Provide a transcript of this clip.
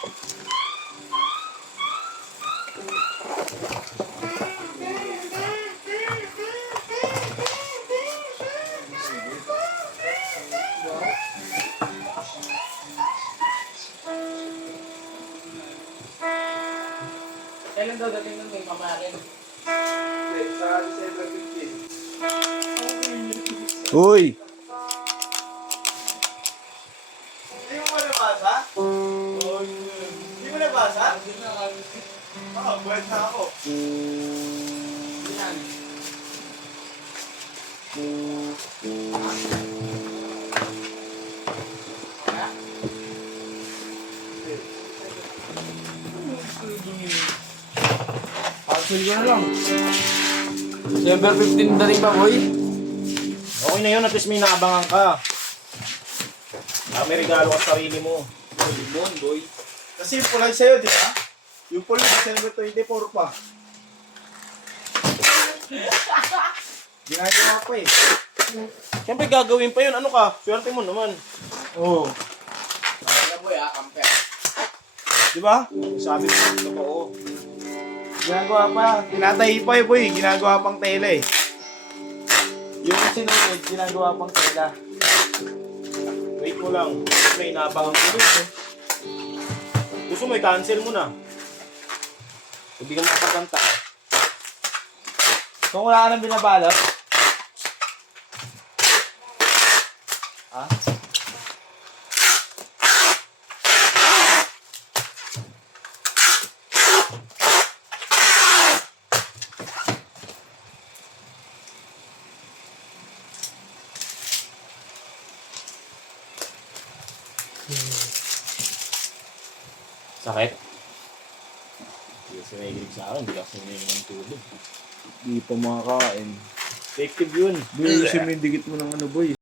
Kailan daw dating nun may pamarin? Sa December 15. Uy! Hindi mo ba nabasa? Hindi mo nabasa? Oo, buwan na ako. Yan. Cancel ko na lang. December 15 dating pa, boy. Okay na yun, at least may naabangan ka. May regalo ka sa sarili mo. Limon, boy. Kasi yung pulay sa'yo, di ba? Yung pulay December 24 pa. Ginagawa pa eh. Siyempre gagawin pa yun. Ano ka? Swerte mo naman. Oo. Alam, boy, kampe. Di ba? Sabi ko, totoo. Ginagawa pa. Tinatahi pa eh, boy. Ginagawa pang tela eh. Yung sinunod, ginagawa pang tela. Wait mo lang. May naabangan ko yun. Gusto mo, i-cancel mo na. Hindi ka makapagkanta. Kung wala ka nang binabalot. Ha? Sakit? Hindi kasi nakikinig sa akin. Hindi kasi nakikinig ng tulog. Di pa makakain. Effective yun. Buisin mo yung dikit mo ng ano, boy.